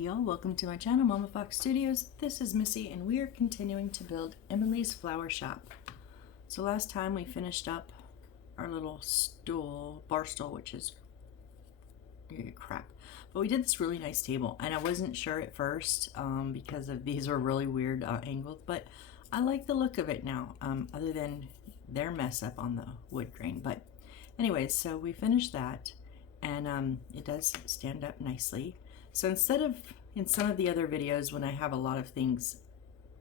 Y'all, welcome to my channel, Mama Fox Studios. This is Missy, and we are continuing to build Emily's flower shop. So last time we finished up our little bar stool, which is crap. But we did this really nice table, and I wasn't sure at first because of these are really weird angles, but I like the look of it now, other than their mess up on the wood grain. But anyways, so we finished that, and it does stand up nicely. So instead of in some of the other videos when I have a lot of things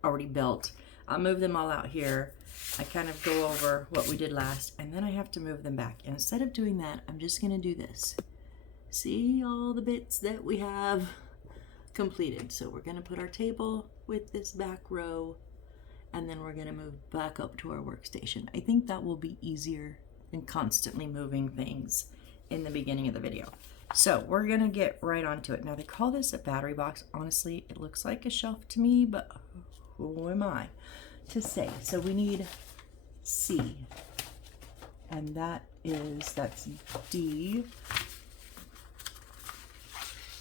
already built, I'll move them all out here. I kind of go over what we did last, and then I have to move them back. And instead of doing that, I'm just gonna do this. See all the bits that we have completed. So we're gonna put our table with this back row, and then we're gonna move back up to our workstation. I think that will be easier than constantly moving things in the beginning of the video. So we're gonna get right onto it. Now they call this a battery box. Honestly, it looks like a shelf to me, but who am I to say? So we need C, and that's D.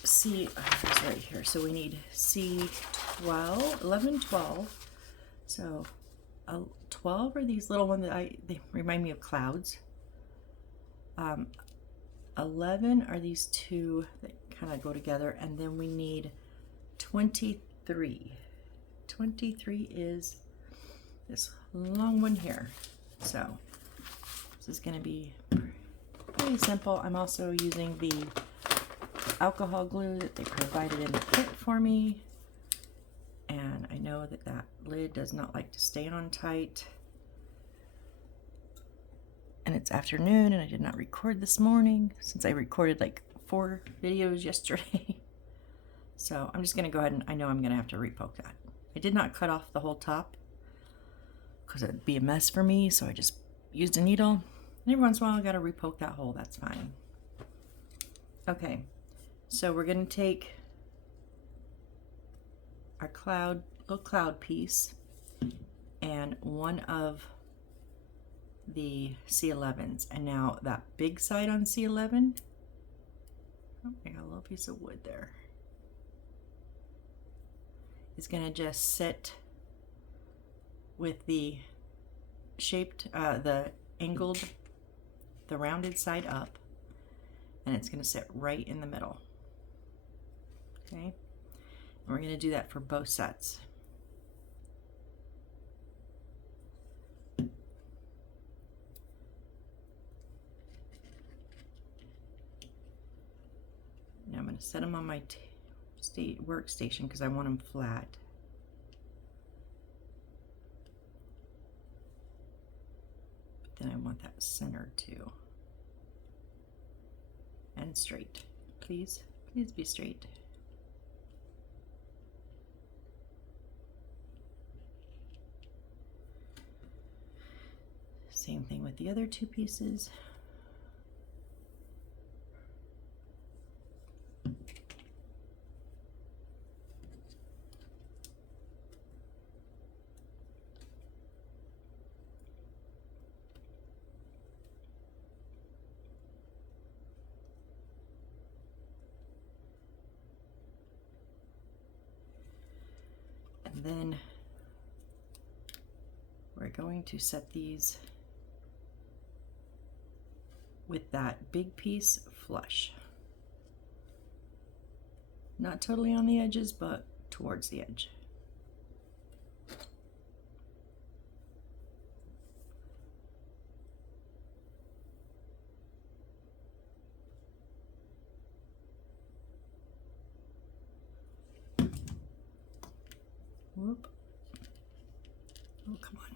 C is right here. So we need C12, 11, 12. So 12 are these little ones that they remind me of clouds. 11 are these two that kind of go together, and then we need 23. 23 is this long one here. So this is going to be pretty simple. I'm also using the alcohol glue that they provided in the kit for me, and I know that that lid does not like to stay on tight. And it's afternoon, and I did not record this morning since I recorded like 4 videos yesterday. So I'm just gonna go ahead and I know I'm gonna have to repoke that. I did not cut off the whole top because it'd be a mess for me, so I just used a needle. And every once in a while I gotta repoke that hole, that's fine. Okay, so we're gonna take our little cloud piece and one of the C11s, and now that big side on C11, oh, I got a little piece of wood there, is going to just sit with the the angled, the rounded side up, and it's going to sit right in the middle. Okay, and we're going to do that for both sets. Now I'm going to set them on my workstation because I want them flat. But then I want that center too. And straight. Please, please be straight. Same thing with the other two pieces. And then we're going to set these with that big piece flush. Not totally on the edges, but towards the edge. Whoop. Oh, come on.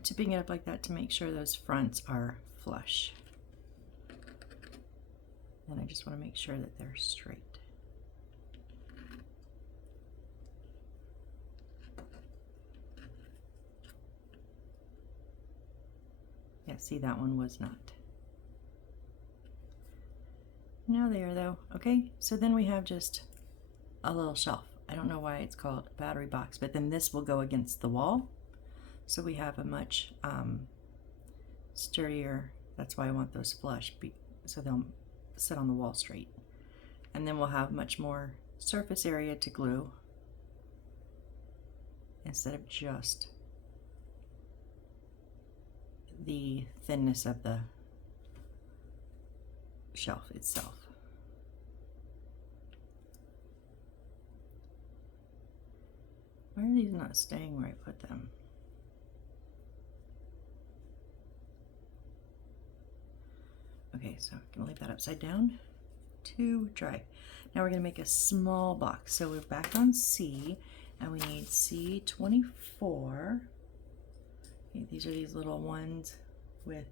I'm tipping it up like that to make sure those fronts are flush. And I just want to make sure that they're straight. Yeah, see, that one was not. Now there though. Okay, so then we have just a little shelf. I don't know why it's called a battery box, but then this will go against the wall. So we have a much sturdier, that's why I want those flush, so they'll sit on the wall straight. And then we'll have much more surface area to glue instead of just the thinness of the shelf itself. Why are these not staying where I put them? Okay, so I'm gonna leave that upside down to dry. Now we're gonna make a small box. So we're back on C, and we need C24. Okay, these are these little ones with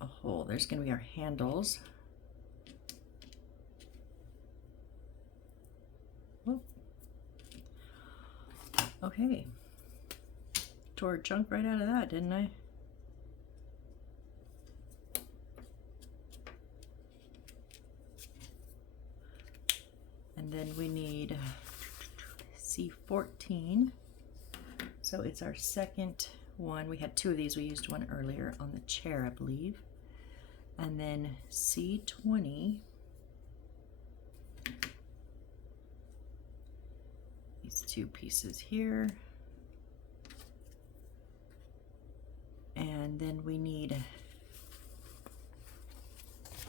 a hole. There's gonna be our handles. Whoop. Okay, tore a chunk right out of that, didn't I? And then we need C14. So it's our second one. We had two of these. We used one earlier on the chair, I believe. And then C20. These two pieces here. And then we need,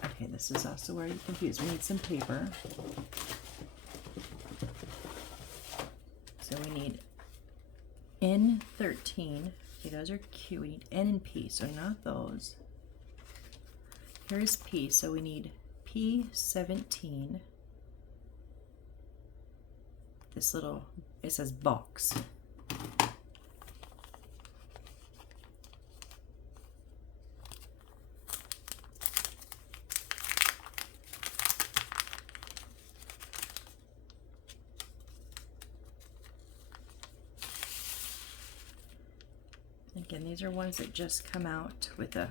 okay, this is also where you're confused. We need some paper. So we need N13. Okay, those are Q. We need N and P, so not those. Here's P, so we need P17. This little, it says box. Again, these are ones that just come out with a,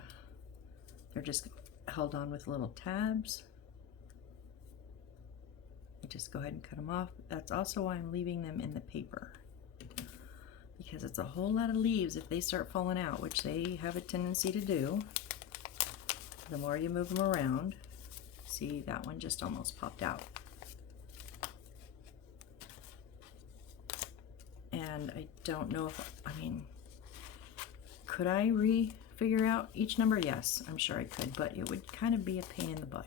they're just held on with little tabs. I just go ahead and cut them off. That's also why I'm leaving them in the paper, because it's a whole lot of leaves if they start falling out, which they have a tendency to do. The more you move them around, see, that one just almost popped out. And I don't know if, I mean, could I figure out each number? Yes, I'm sure I could, but it would kind of be a pain in the butt.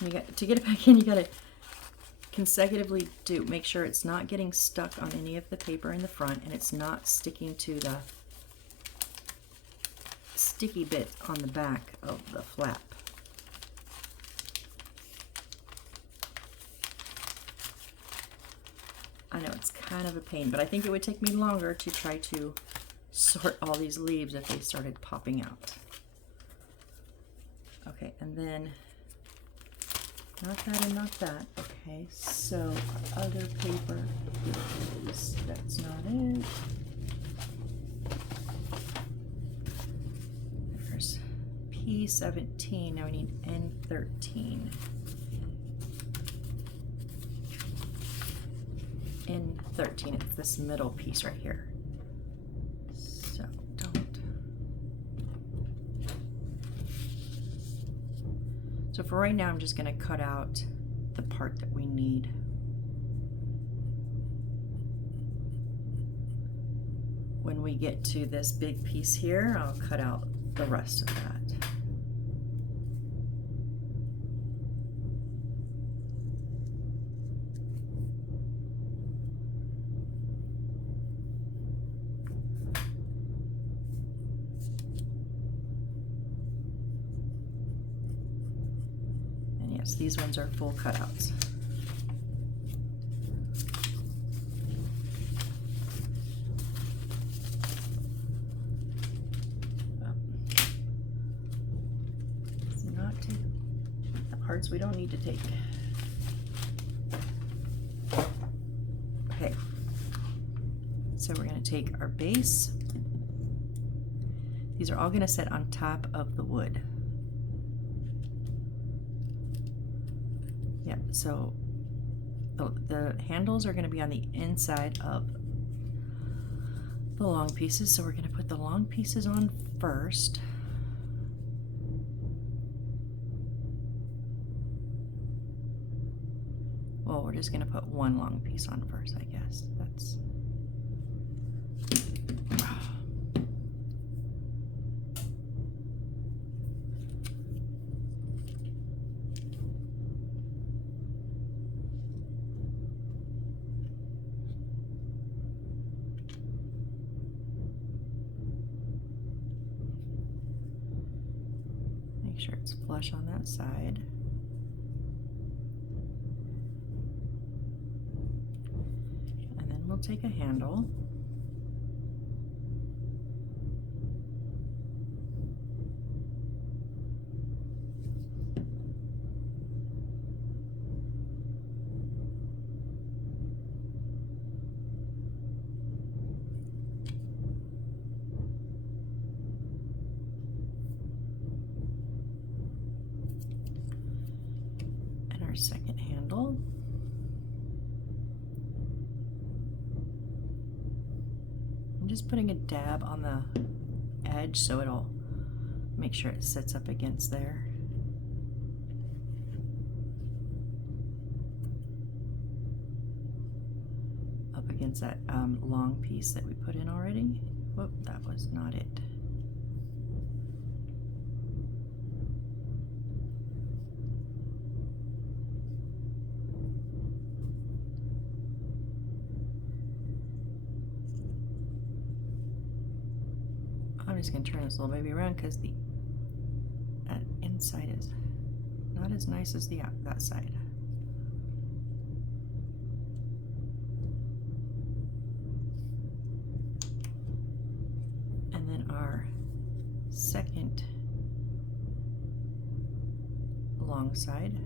You got to get it back in, you got to consecutively make sure it's not getting stuck on any of the paper in the front, and it's not sticking to the sticky bit on the back of the flap. I know it's kind of a pain, but I think it would take me longer to try to sort all these leaves if they started popping out. Okay, and then not that and not that. Okay, so our other paper is, that's not it. There's P17, now we need N13. N13, it's this middle piece right here. So don't. So for right now, I'm just going to cut out the part that we need. When we get to this big piece here, I'll cut out the rest of that. Yes, these ones are full cutouts. Let's not take the parts we don't need to take. Okay, so we're going to take our base. These are all going to sit on top of the wood. Yep, so the handles are going to be on the inside of the long pieces, so we're going to put the long pieces on first. Well, we're just going to put one long piece on first, I guess. That's make sure it's flush on that side. And then we'll take a handle. Our second handle. I'm just putting a dab on the edge so it'll make sure it sits up against there. Up against that long piece that we put in already. Whoop, that was not it. I'm just going to turn this little baby around because the inside is not as nice as that side. And then our second long side.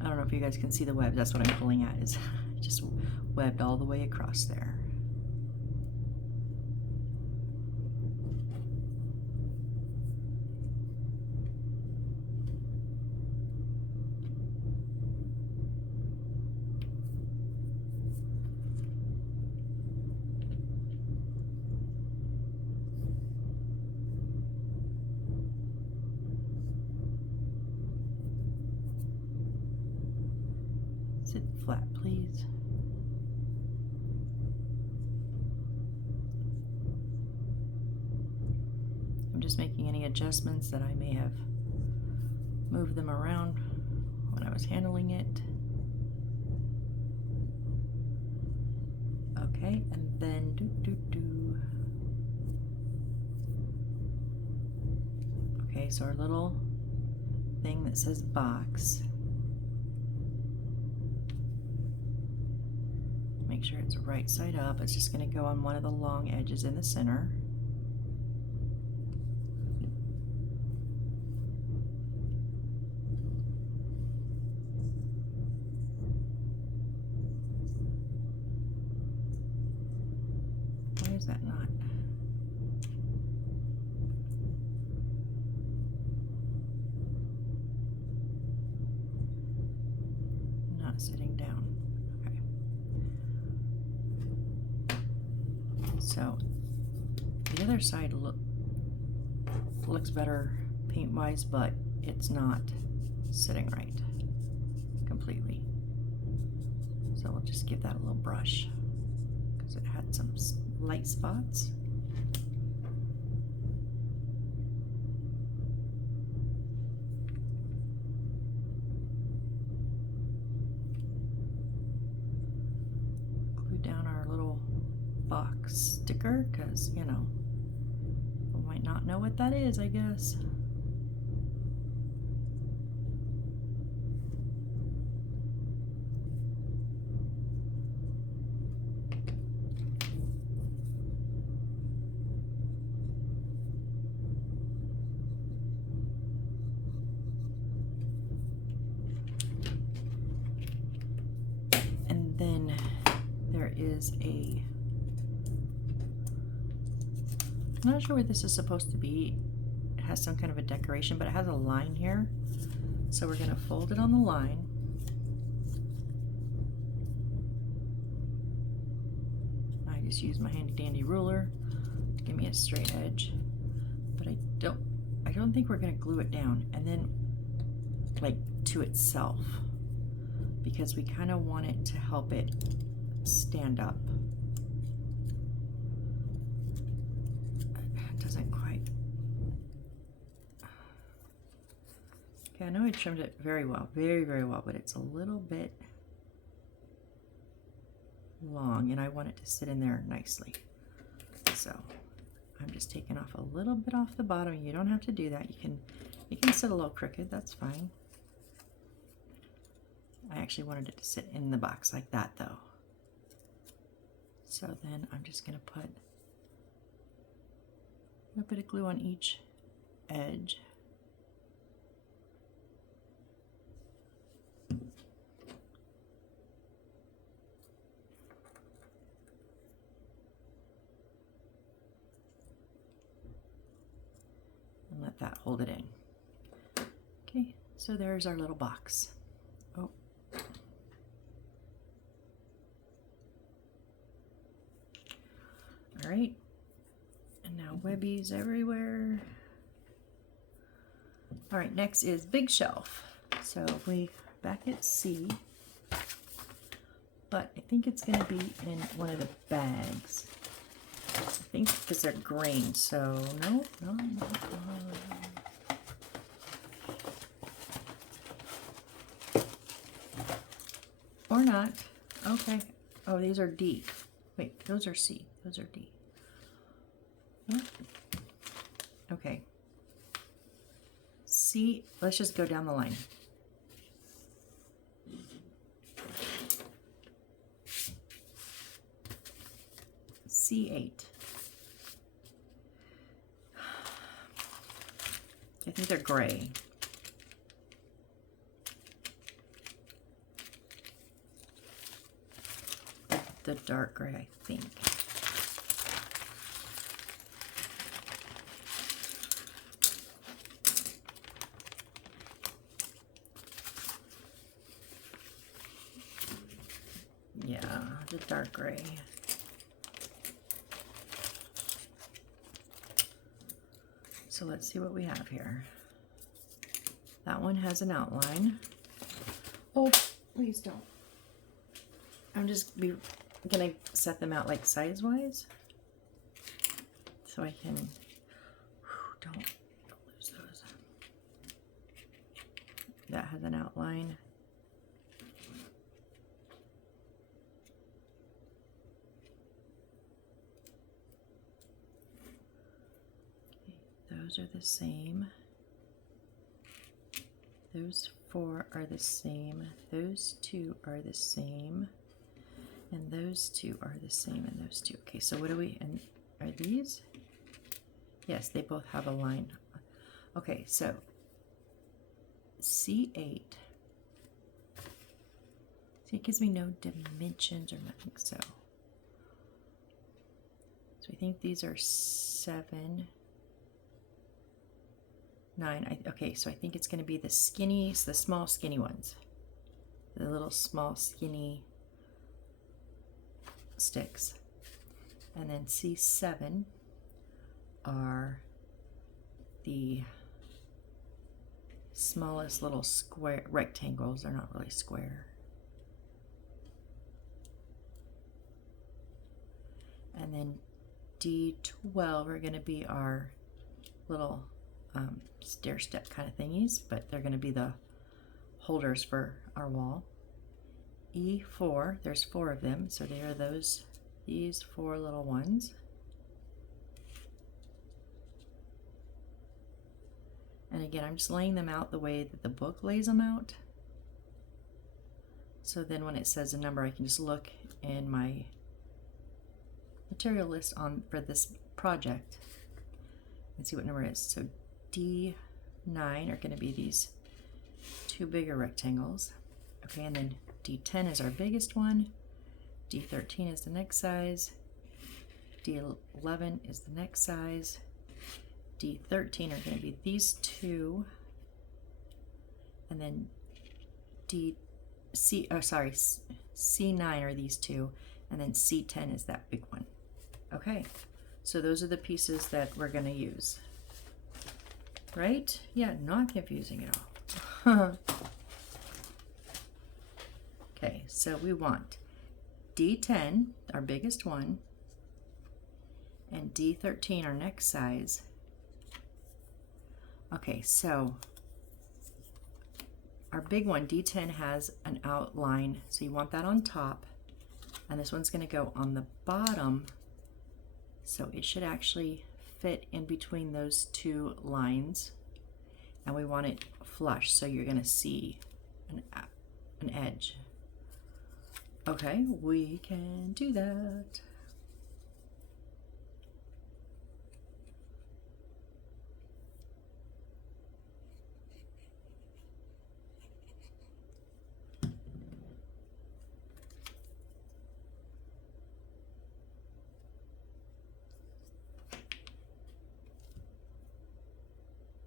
I don't know if you guys can see the web. That's what I'm pulling at, is just webbed all the way across there. Sit flat, please. I'm just making any adjustments that I may have moved them around when I was handling it. Okay, and then Okay, so our little thing that says box. Make sure it's right side up. It's just going to go on one of the long edges in the center. Why is that not? Not sitting down. So the other side looks better paint-wise, but it's not sitting right completely. So we'll just give that a little brush because it had some light spots. Glue down our little box sticker because, you know, I might not know what that is, I guess. And then there is a, I'm not sure what this is supposed to be. It has some kind of a decoration, but it has a line here. So we're going to fold it on the line. I just use my handy dandy ruler to give me a straight edge. But I don't think we're going to glue it down and then like to itself, because we kind of want it to help it stand up. It doesn't quite. Okay, I know I trimmed it very well, very, very well, but it's a little bit long and I want it to sit in there nicely. So I'm just taking off a little bit off the bottom. You don't have to do that. You can sit a little crooked, that's fine. I actually wanted it to sit in the box like that though. So then I'm just going to put a little bit of glue on each edge. And let that hold it in. Okay, so there's our little box. Oh. All right, and now webbies everywhere. All right, next is big shelf. So we back at C, but I think it's going to be in one of the bags. I think because they're green, so no. Or not. Okay. Oh, these are D. Wait, those are C. Those are D. What? Okay. C, let's just go down the line. C8. I think they're gray. The dark gray, I think. Yeah, the dark gray. So let's see what we have here. That one has an outline. Oh, please don't. I'm just gonna set them out like size-wise, so I can. Don't lose those. That has an outline. Okay, those are the same. Those four are the same. Those two are the same. And those two are the same, and those two. Okay, so what do we, and are these? Yes, they both have a line. Okay, so C8. See, it gives me no dimensions or nothing, so. So I think these are 7, 9. Okay, so I think it's going to be the skinny, the small skinny ones. The little small skinny sticks. And then C7 are the smallest little square rectangles. They're not really square. And then D12 are going to be our little stair step kind of thingies, but they're going to be the holders for our wall. E4, there's 4 of them, so they are those these 4 little ones. And again, I'm just laying them out the way that the book lays them out. So then when it says a number, I can just look in my material list for this project and see what number it is. So D9 are going to be these 2 bigger rectangles. Okay, and then D10 is our biggest one. D13 is the next size. D11 is the next size. D13 are going to be these 2, and then C9 are these 2, and then C10 is that big one. Okay, so those are the pieces that we're going to use. Right? Yeah, not confusing at all. Okay, so we want D10, our biggest one, and D13, our next size. Okay, so our big one, D10, has an outline, so you want that on top, and this one's going to go on the bottom, so it should actually fit in between those 2 lines, and we want it flush, so you're going to see an edge. Okay, we can do that.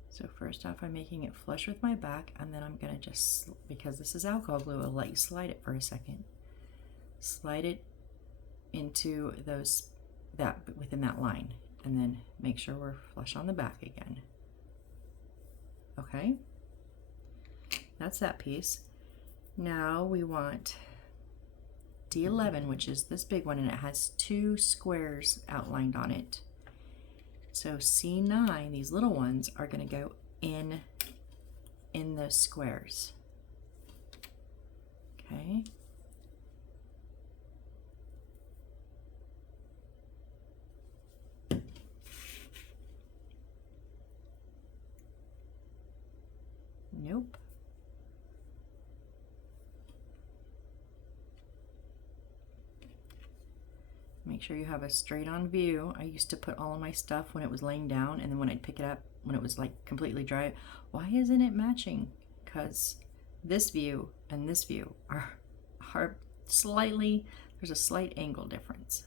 So first off, I'm making it flush with my back, and then I'm going to just, because this is alcohol glue, I'll let you slide it for a second. Slide it into within that line, and then make sure we're flush on the back again. Okay, that's that piece. Now we want D11, which is this big one, and it has 2 squares outlined on it. So C9, these little ones, are going to go in those squares. Okay. Nope. Make sure you have a straight on view. I used to put all of my stuff when it was laying down, and then when I'd pick it up, when it was like completely dry, why isn't it matching? Because this view and this view are slightly, there's a slight angle difference.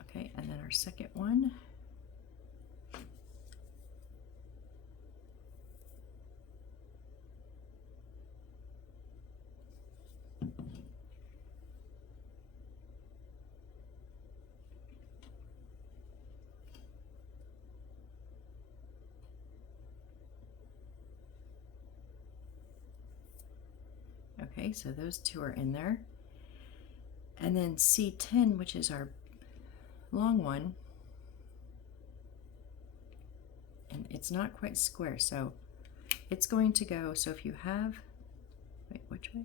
Okay, and then our second one. Okay, so those 2 are in there. And then C10, which is our long one, and it's not quite square, so it's going to go, so if you have, wait, which way?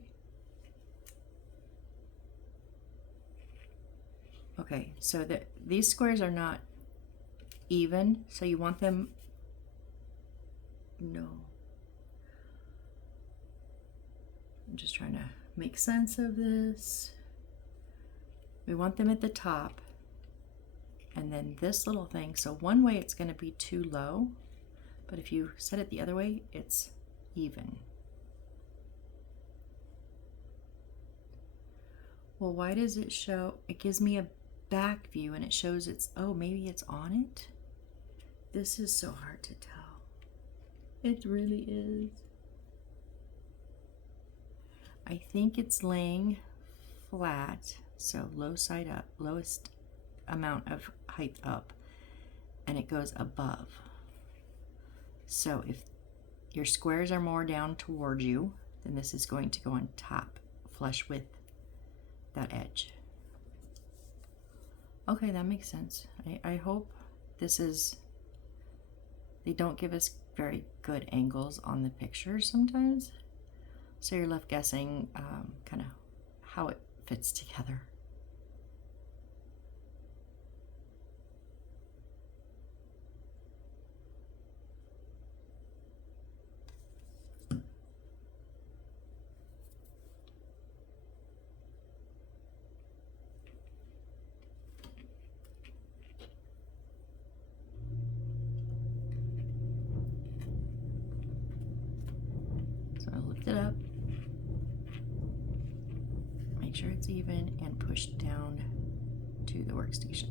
Okay, so these squares are not even, so you want them, no. I'm just trying to make sense of this. We want them at the top, and then this little thing, so one way it's going to be too low, but if you set it the other way, it's even. Well, why does it show, it gives me a back view and it shows it's, oh, maybe it's on it? This is so hard to tell. It really is. I think it's laying flat, so low side up, lowest amount of height up, and it goes above. So if your squares are more down towards you, then this is going to go on top, flush with that edge. Okay, that makes sense. I hope this is, they don't give us very good angles on the pictures sometimes. So you're left guessing kind of how it fits together. So I lift it up, make sure it's even, and push down to the workstation.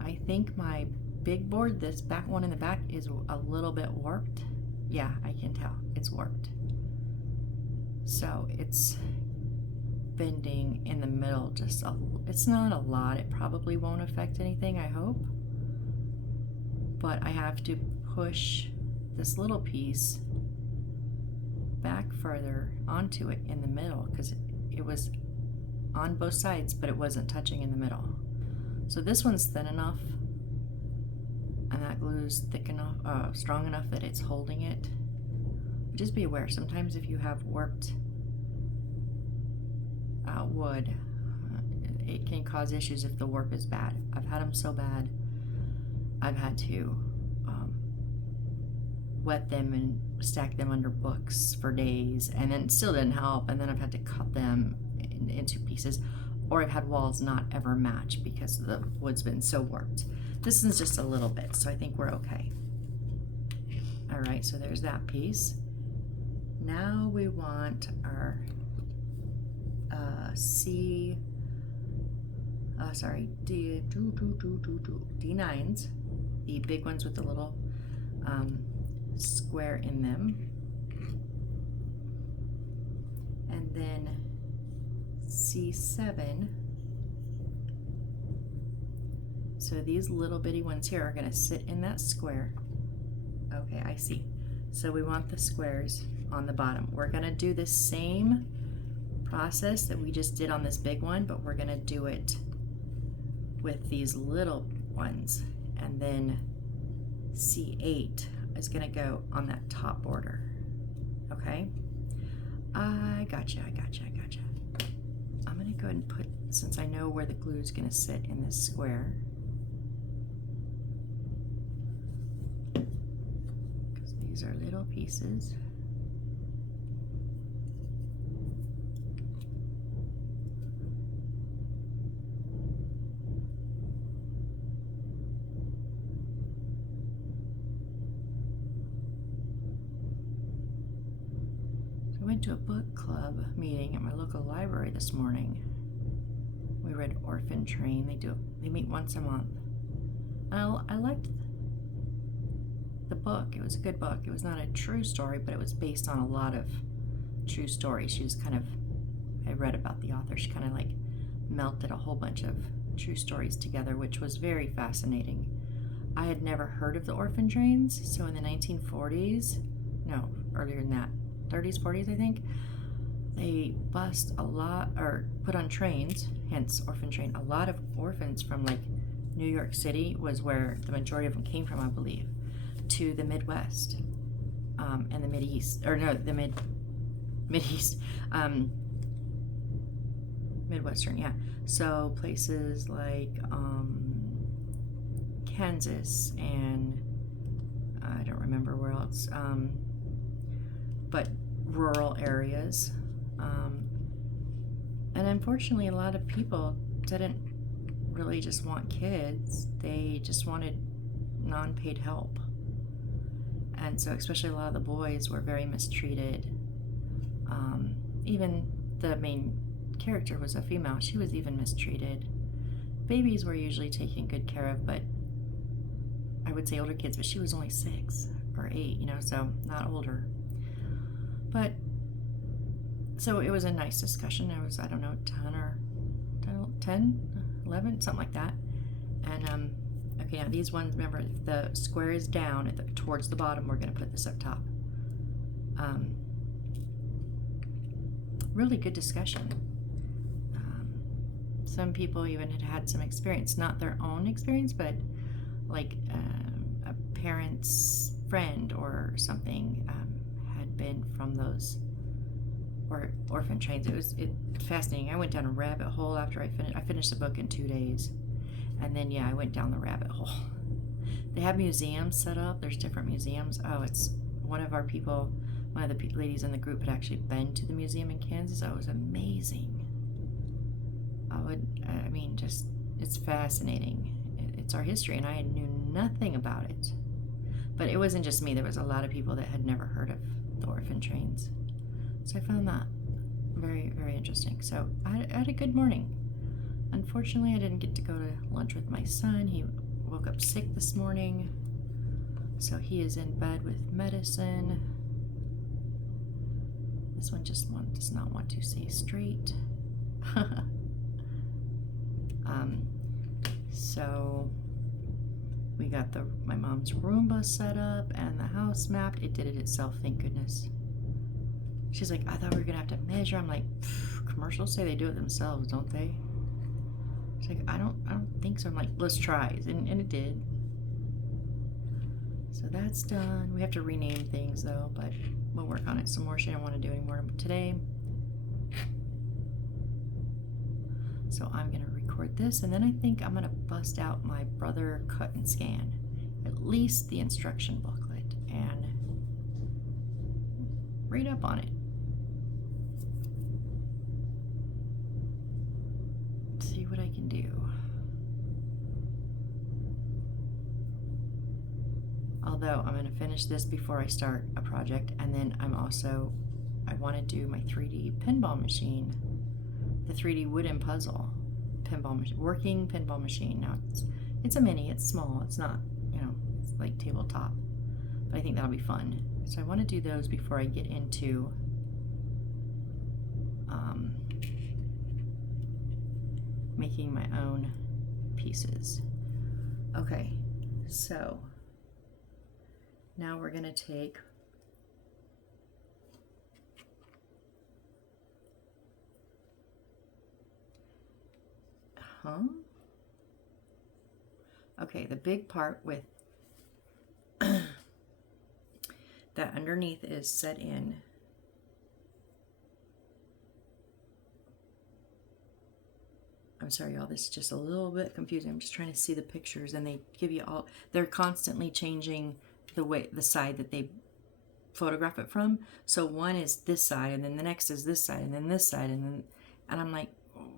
I think my big board, this back one in the back, is a little bit warped. Yeah, I can tell it's warped. So it's bending in the middle just it's not a lot. It probably won't affect anything, I hope. But I have to push this little piece back further onto it in the middle because it was on both sides, but it wasn't touching in the middle. So this one's thin enough, and that glue's thick enough, strong enough that it's holding it. But just be aware, sometimes if you have warped wood, it can cause issues if the warp is bad. I've had them so bad, I've had to wet them and stack them under books for days, and then it still didn't help, and then I've had to cut them into pieces, or I've had walls not ever match because the wood's been so warped. This is just a little bit, so I think we're okay. All right, so there's that piece. Now we want our D9s, the big ones with the little square in them. And then C7. So these little bitty ones here are going to sit in that square. Okay, I see. So we want the squares on the bottom. We're going to do the same process that we just did on this big one, but we're going to do it with these little ones. And then C8 is going to go on that top border. Okay? I gotcha. I'm going to go ahead and put, since I know where the glue is going to sit in this square, because these are little pieces. I went to a book club meeting at my local library this morning. We read Orphan Train. They meet once a month. I liked the book. It was a good book. It was not a true story, but it was based on a lot of true stories. She just I read about the author. She kind of like melted a whole bunch of true stories together, which was very fascinating. I had never heard of the orphan trains. So in the 1940s, no, earlier than that, 30s, 40s, I think, they bust a lot, or put on trains, hence orphan train. A lot of orphans from like New York City was where the majority of them came from, I believe, to the Midwest and the Mideast, or no, the Mideast, Midwestern, yeah. So places like Kansas and I don't remember where else, but rural areas. And unfortunately, a lot of people didn't really just want kids, they just wanted non-paid help. And so especially a lot of the boys were very mistreated. Even the main character was a female, she was even mistreated. Babies were usually taken good care of, but I would say older kids, but she was only 6 or 8, so not older. But so it was a nice discussion. It was, I don't know, 10, 11, something like that. And okay, now these ones, remember, if the square is down towards the bottom, we're going to put this up top. Really good discussion. some people even had some experience, not their own experience, but like a parent's friend or something had been from those or orphan trains. It was fascinating. I went down a rabbit hole after I finished the book in 2 days, and then I went down the rabbit hole. They have museums set up. There's different museums. Oh, it's one of the ladies in the group had actually been to the museum in Kansas. Oh, it was amazing. It's fascinating. It's our history, and I knew nothing about it. But it wasn't just me. There was a lot of people that had never heard of the orphan trains. So I found that very, very interesting. So I had a good morning. Unfortunately, I didn't get to go to lunch with my son. He woke up sick this morning. So he is in bed with medicine. This one does not want to stay straight. So we got my mom's Roomba set up and the house mapped. It did it itself, thank goodness. She's like, I thought we were gonna have to measure. I'm like, commercials say they do it themselves, don't they? She's like, I don't think so. I'm like, let's try, and it did. So that's done. We have to rename things though, but we'll work on it some more. She didn't want to do any more today. So I'm gonna record this, and then I think I'm gonna bust out my Brother Cut and Scan, at least the instruction booklet, and read up on it. See what I can do. Although I'm gonna finish this before I start a project, and then I want to do my 3D pinball machine, the 3D wooden puzzle working pinball machine. Now it's a mini, it's small, it's not, it's like tabletop, but I think that'll be fun. So I want to do those before I get into making my own pieces. Okay, so now we're gonna take okay, the big part with that underneath is set in. I'm sorry, y'all, this is just a little bit confusing. I'm just trying to see the pictures, and they give you they're constantly changing the side that they photograph it from. So one is this side, and then the next is this side, and then this side, and I'm like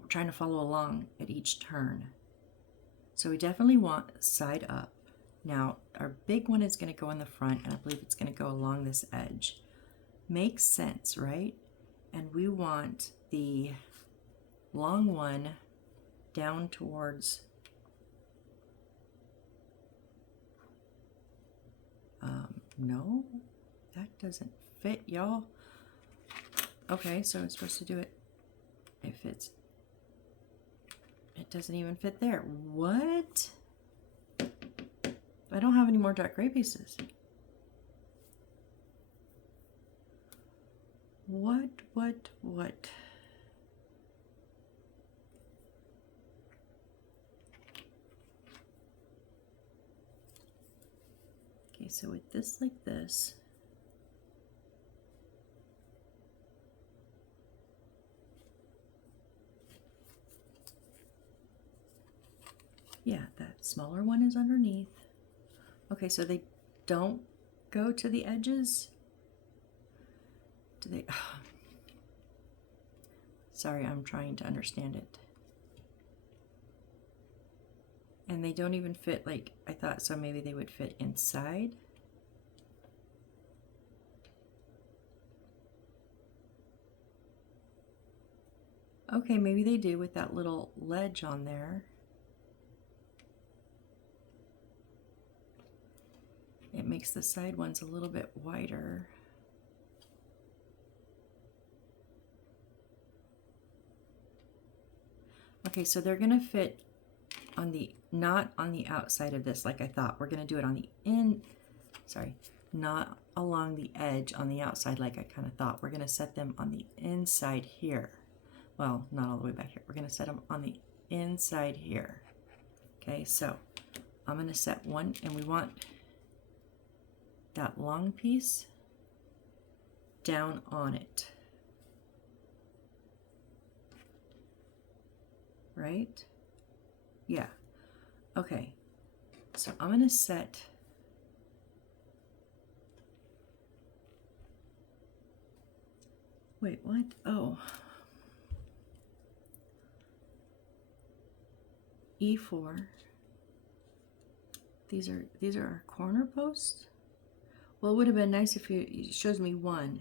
trying to follow along at each turn. So we definitely want side up. Now our big one is going to go in the front, and I believe it's going to go along this edge. Makes sense, right? And we want the long one down towards no, that doesn't fit, y'all. Okay, so I'm supposed to do it. It doesn't even fit there. What? I don't have any more dark gray pieces. What? Okay, so with this like this, yeah, that smaller one is underneath. Okay, so they don't go to the edges? Do they? Sorry, I'm trying to understand it. And they don't even fit like I thought, so maybe they would fit inside. Okay, maybe they do with that little ledge on there. It makes the side ones a little bit wider. Okay, so they're gonna fit on the, not on the outside of this like I thought. We're gonna do it on the not along the edge on the outside like I kind of thought. We're gonna set them on the inside here. Well, not all the way back here. We're gonna set them on the inside here. Okay, so I'm going to set one, and we want that long piece down on it. Right? Yeah. Okay. So I'm going to set wait, what? Oh. E4. These are our corner posts. Well, it would have been nice if it shows me one,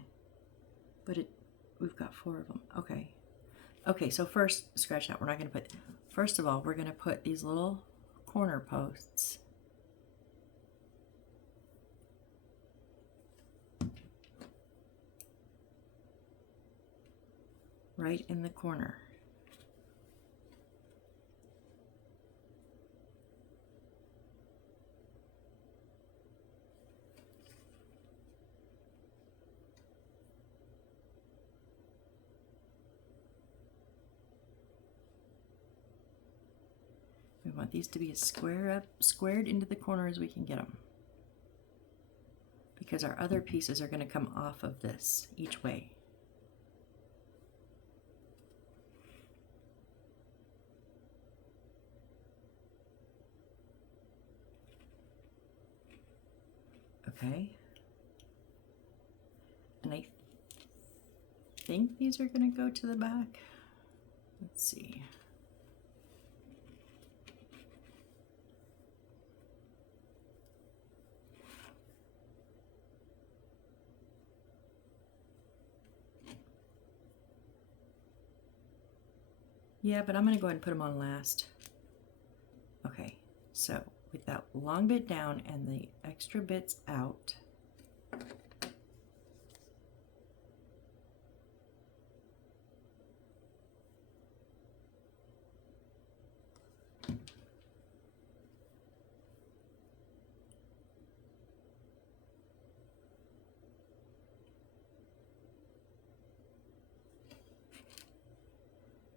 but we've got 4 of them. Okay. Okay, so first, scratch that. We're not going to put, first of all, we're going to put these little corner posts right in the corner. We want these to be as squared into the corner as we can get them, because our other pieces are going to come off of this each way. Okay. And I think these are going to go to the back. Let's see. Yeah, but I'm going to go ahead and put them on last. Okay, so with that long bit down and the extra bits out,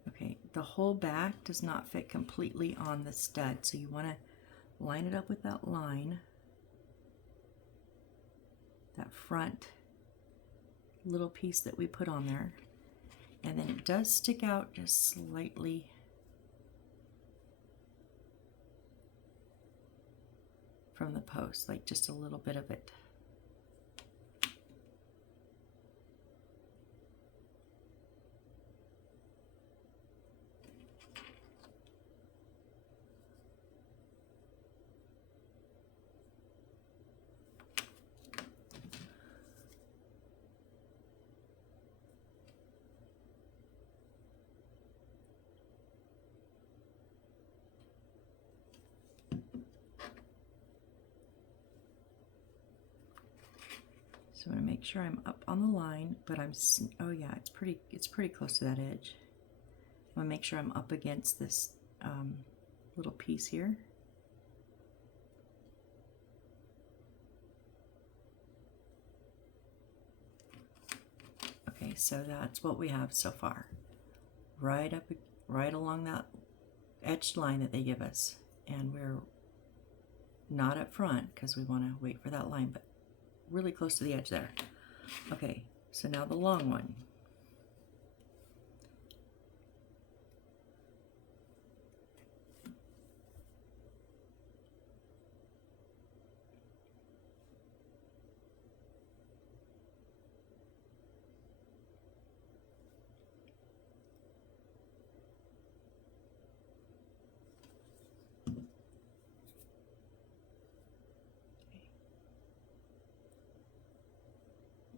okay, the whole back does not fit completely on the stud, so you want to line it up with that line, that front little piece that we put on there, and then it does stick out just slightly from the post, like just a little bit of it. So I'm going to make sure I'm up on the line, but oh yeah, it's pretty close to that edge. I'm going to make sure I'm up against this little piece here. Okay, so that's what we have so far. Right along that etched line that they give us. And we're not up front because we want to wait for that line, but really close to the edge there. Okay, so now the long one.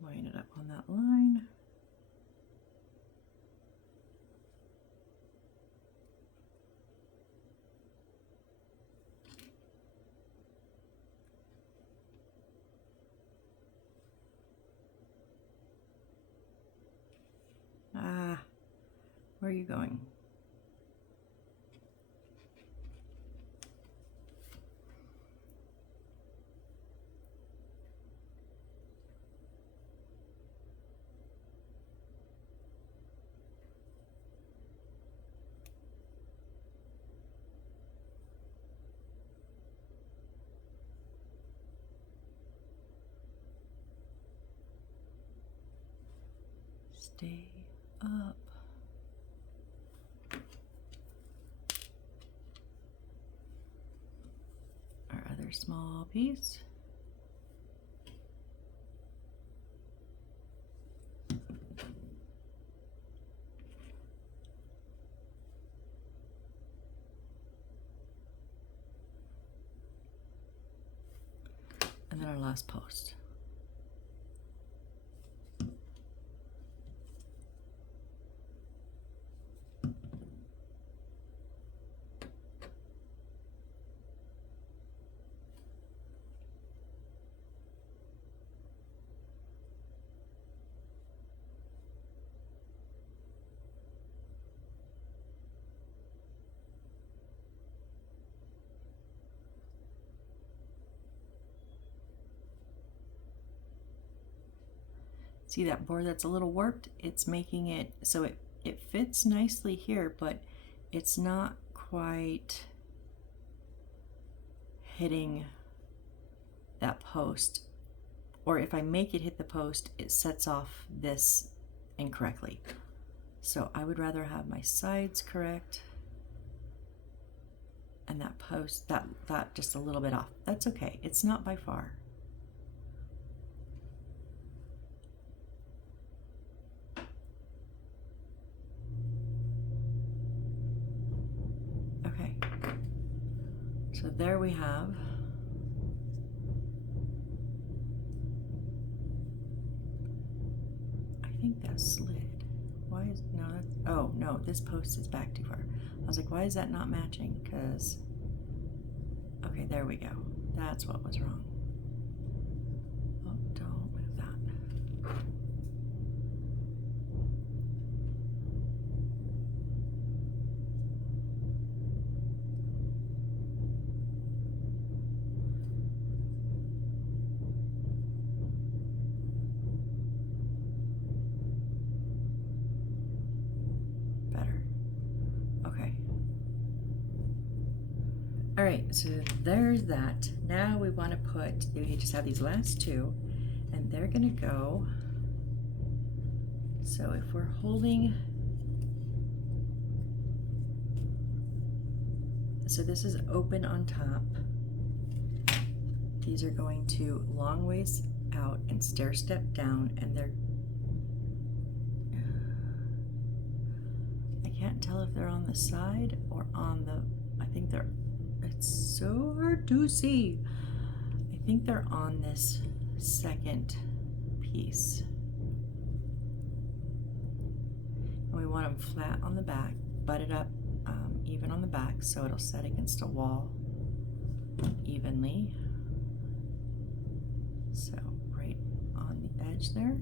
Line it up on that line. Ah, where are you going? Stay up. Our other small piece. And then our last post. See that board that's a little warped? It's making it so it fits nicely here, but it's not quite hitting that post. Or if I make it hit the post, it sets off this incorrectly. So I would rather have my sides correct and that post, that just a little bit off. That's okay, it's not by far. Okay, so there we have I think that slid. Why is, no, that's, oh no, this post is back too far. I was like, why is that not matching? Because, okay, there we go. That's what was wrong. Oh, don't move that. All right, so there's that. Now we want to put, we just have these last two, and they're gonna go, so if we're holding, so this is open on top, these are going to long ways out and stair step down, and they're, I can't tell if they're on the side or on the, I think they're, it's so hard to see. I think they're on this second piece. And we want them flat on the back, butted up even on the back, so it'll set against a wall evenly. So right on the edge there.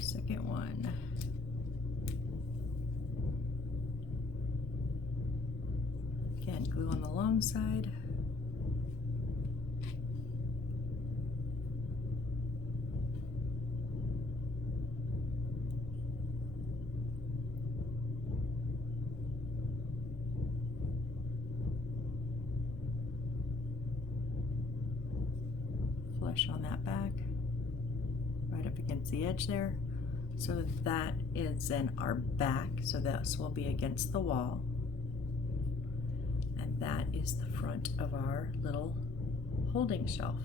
Second one. Again, glue on the long side. Flush on that back, right up against the edge there. So that is then our back, so this will be against the wall. And that is the front of our little holding shelf.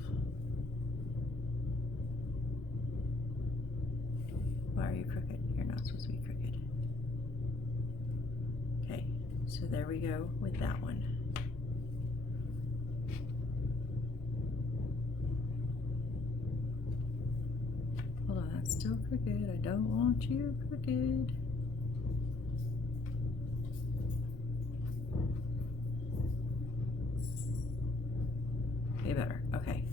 Why are you crooked? You're not supposed to be crooked. Okay, so there we go with that one. Still crooked. I don't want you crooked. Way better. Okay.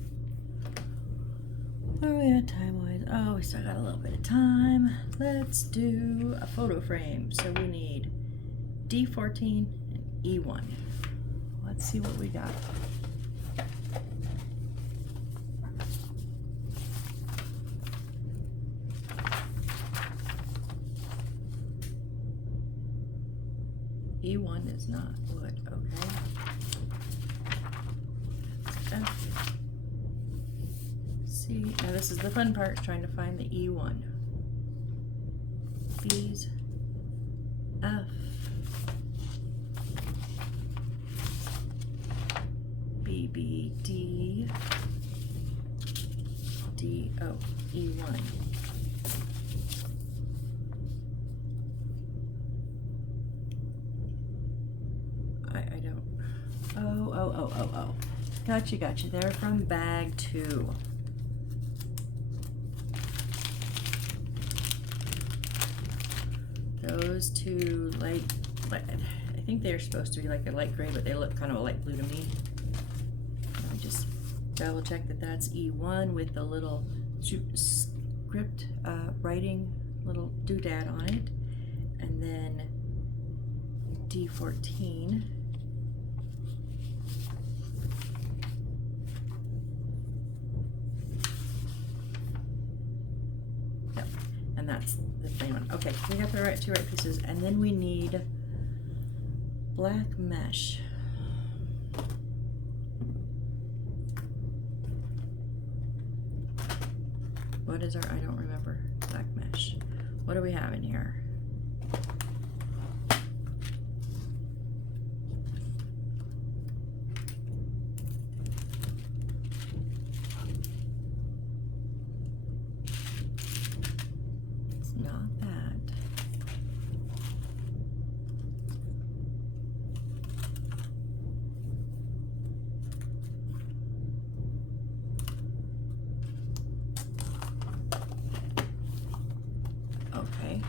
Where are we at time-wise? Oh, we still got a little bit of time. Let's do a photo frame. So we need D14 and E1. Let's see what we got. E1 is not wood, okay. F, C, now this is the fun part, trying to find the E1. B's, F, B, B, D, D, O, E1. I don't, oh. Gotcha, they're from bag 2. Those two light, I think they're supposed to be like a light gray, but they look kind of a light blue to me. Let me just double check that that's E1 with the little script writing little doodad on it. And then D14. Yep, and that's the plain one. Okay, we got the two right pieces, and then we need black mesh. What is our, I don't remember, black mesh. What do we have in here? It's not that. Okay,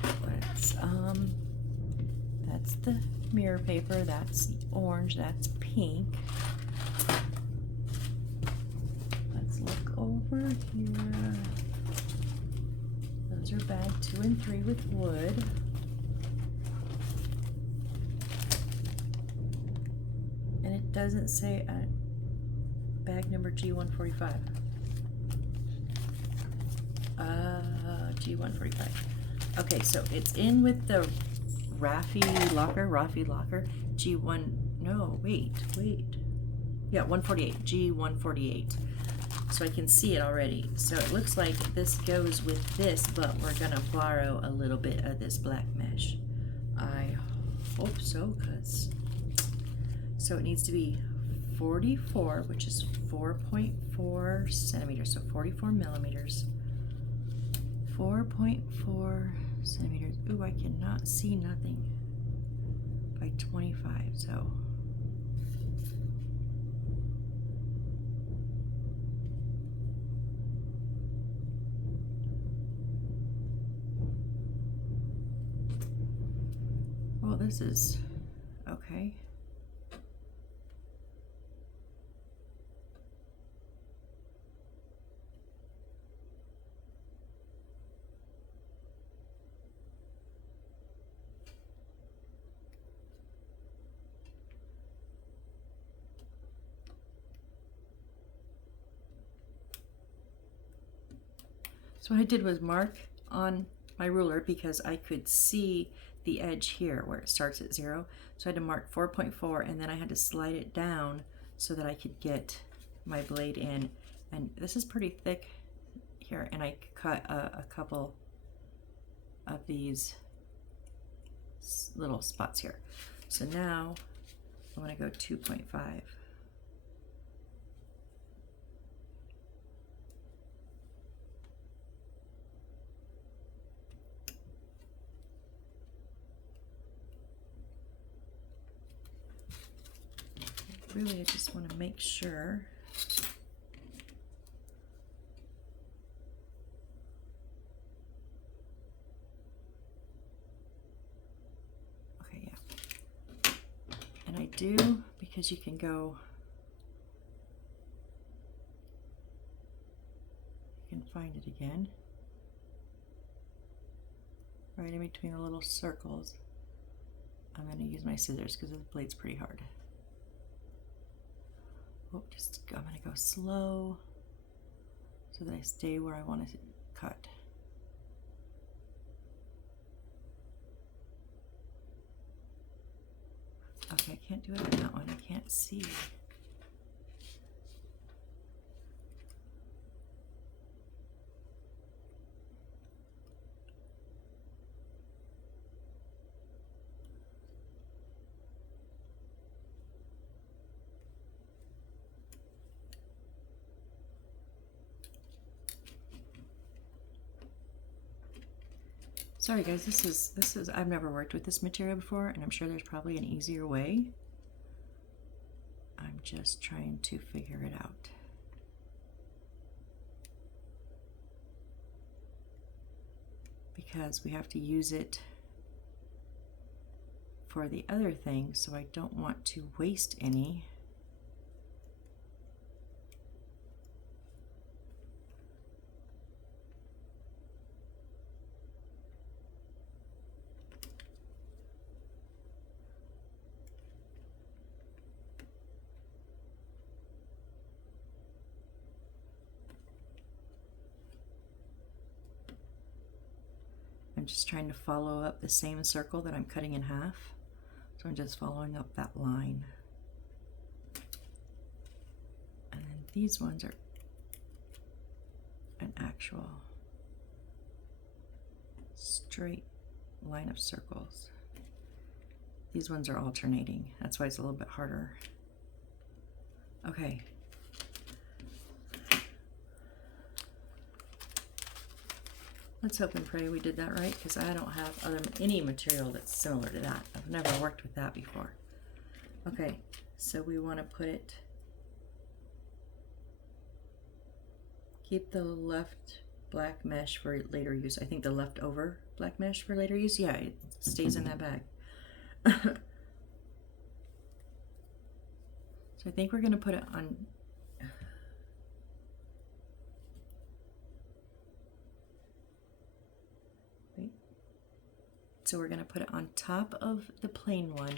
that's the mirror paper, that's orange, that's pink. Let's look over here. Those are bag 2 and 3 with wood. And it doesn't say bag number G145. G145. Okay, so it's in with the Raffy locker, G1, no, wait. Yeah, 148, G148. So I can see it already. So it looks like this goes with this, but we're gonna borrow a little bit of this black mesh. I hope so, so it needs to be 44, which is 4.4 centimeters, so 44 millimeters. 4.4 centimeters. Ooh, I cannot see nothing. By 25, so. Well, this is okay. So what I did was mark on my ruler because I could see the edge here where it starts at 0. So I had to mark 4.4 and then I had to slide it down so that I could get my blade in. And this is pretty thick here, and I cut a couple of these little spots here. So now I'm going to go 2.5. Really, I just want to make sure. Okay, yeah. And I do, because you can go, you can find it again. Right in between the little circles. I'm going to use my scissors because the blade's pretty hard. Oh, I'm going to go slow so that I stay where I want to cut. Okay, I can't do it on that one. I can't see. Sorry guys, this is I've never worked with this material before, and I'm sure there's probably an easier way. I'm just trying to figure it out. Because we have to use it for the other thing, so I don't want to waste any. I'm just trying to follow up the same circle that I'm cutting in half. So I'm just following up that line. And then these ones are an actual straight line of circles. These ones are alternating. That's why it's a little bit harder. Okay. Let's hope and pray we did that right, because I don't have any material that's similar to that. I've never worked with that before. Okay, so we want to put it, keep the left black mesh for later use. I think the leftover black mesh for later use, yeah, it stays in that bag. So I think we're going to put it on, so we're going to put it on top of the plain one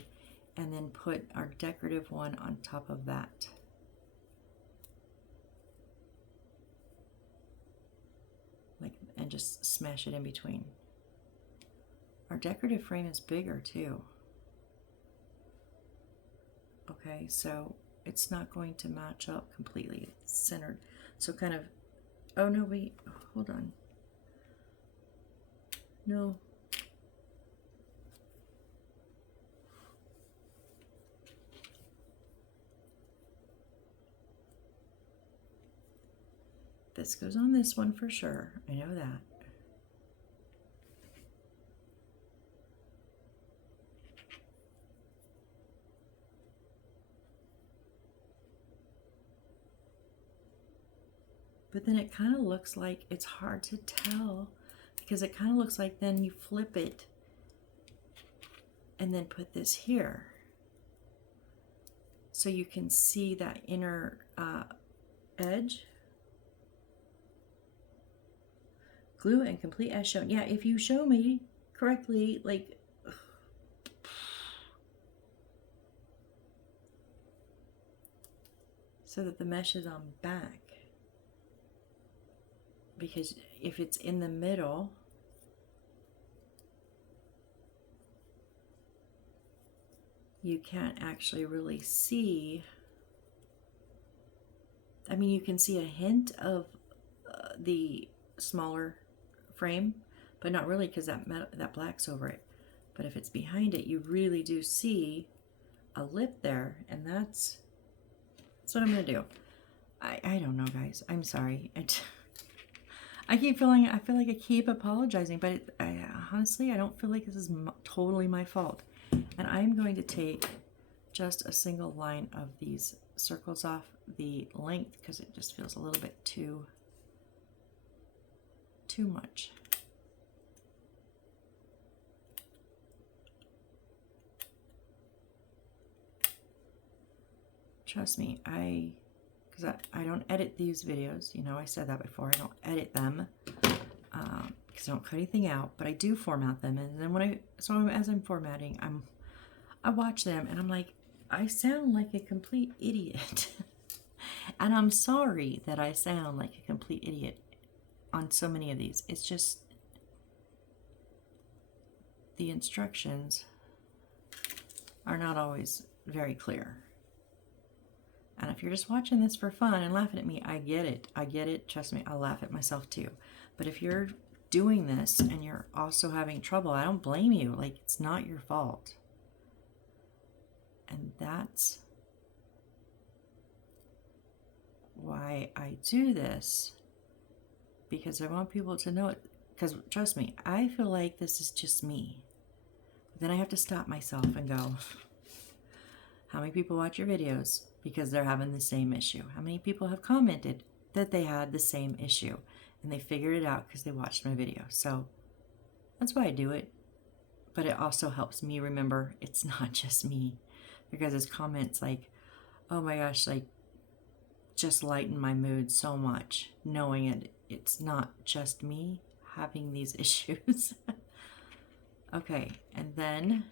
and then put our decorative one on top of that. Like, and just smash it in between. Our decorative frame is bigger too. Okay, so it's not going to match up completely. It's centered. So kind of, oh no, wait, hold on. No. This goes on this one for sure. I know that. But then it kind of looks like it's hard to tell, because it kind of looks like then you flip it and then put this here. So you can see that inner edge. Glue and complete as shown. Yeah, if you show me correctly, like, so that the mesh is on back. Because if it's in the middle, you can't actually really see. I mean, you can see a hint of the smaller frame, but not really, because that black's over it. But if it's behind it, you really do see a lip there, and that's what I'm gonna do. I don't know, guys. I'm sorry. I feel like I keep apologizing, but honestly, I don't feel like this is totally my fault. And I'm going to take just a single line of these circles off the length, because it just feels a little bit too much. Trust me, because I don't edit these videos. You know, I said that before. I don't edit them because I don't cut anything out, but I do format them. And then as I'm formatting, I watch them and I'm like, I sound like a complete idiot. And I'm sorry that I sound like a complete idiot on so many of these. It's just the instructions are not always very clear. And if you're just watching this for fun and laughing at me, I get it. I get it. Trust me, I'll laugh at myself too. But if you're doing this and you're also having trouble, I don't blame you. Like, it's not your fault. And that's why I do this, because I want people to know it. Because trust me, I feel like this is just me. But then I have to stop myself and go, how many people watch your videos because they're having the same issue? How many people have commented that they had the same issue and they figured it out because they watched my video? So that's why I do it. But it also helps me remember it's not just me, because it's comments like, oh my gosh, like, just lighten my mood so much knowing it's not just me having these issues. Okay, and then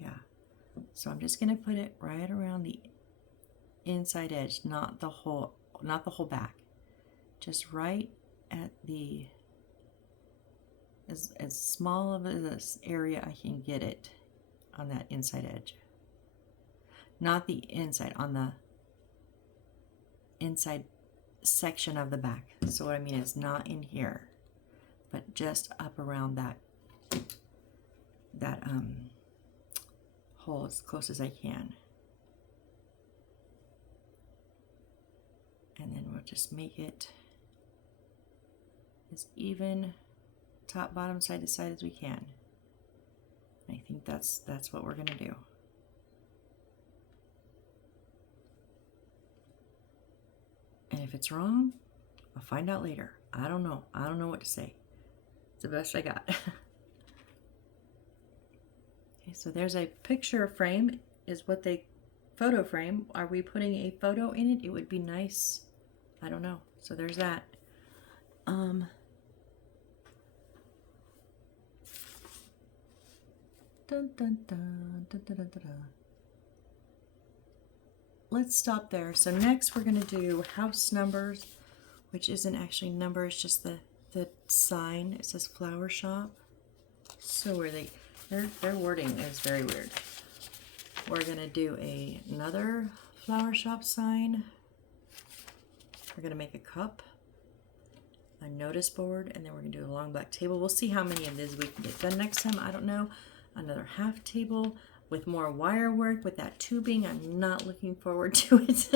yeah, so I'm just gonna put it right around the inside edge, not the whole back, just right at the as small of this area I can get it on that inside edge. Not the inside, on the inside section of the back. So what I mean is not in here, but just up around that hole as close as I can. And then we'll just make it as even top, bottom, side to side as we can. I think that's what we're gonna do. And if it's wrong, I'll find out later. I don't know. I don't know what to say. It's the best I got. Okay, so there's a picture frame, is what they, photo frame. Are we putting a photo in it? It would be nice. I don't know. So there's that. Dun, dun, dun, dun, dun, dun, dun, dun. Let's stop there. So next we're going to do house numbers, which isn't actually numbers, just the sign. It says flower shop. So where their wording is very weird. We're going to do another flower shop sign. We're going to make a cup, a notice board, and then we're going to do a long black table. We'll see how many of these we can get done next time. I don't know. Another half table with more wire work with that tubing. I'm not looking forward to it.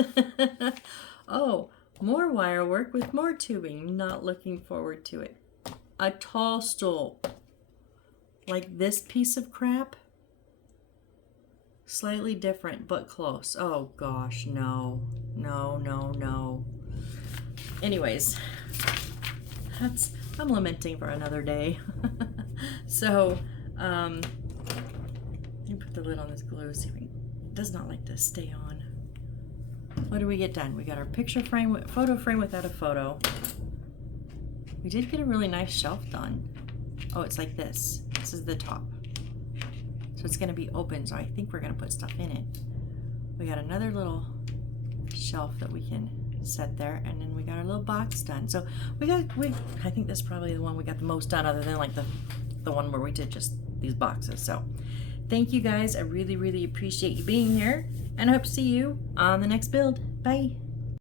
Oh, more wire work with more tubing. Not looking forward to it. A tall stool. Like this piece of crap. Slightly different, but close. Oh gosh, no. No, no, no. Anyways, I'm lamenting for another day. So, let me put the lid on this glue, see if it does not like to stay on. What do we get done? We got our picture frame, photo frame without a photo. We did get a really nice shelf done. Oh, it's like this. This is the top. So it's going to be open, so I think we're going to put stuff in it. We got another little shelf that we can set there, and then we got our little box done. So I think that's probably the one we got the most done, other than like the one where we did just these boxes. So thank you guys. I really, really appreciate you being here, and I hope to see you on the next build. Bye.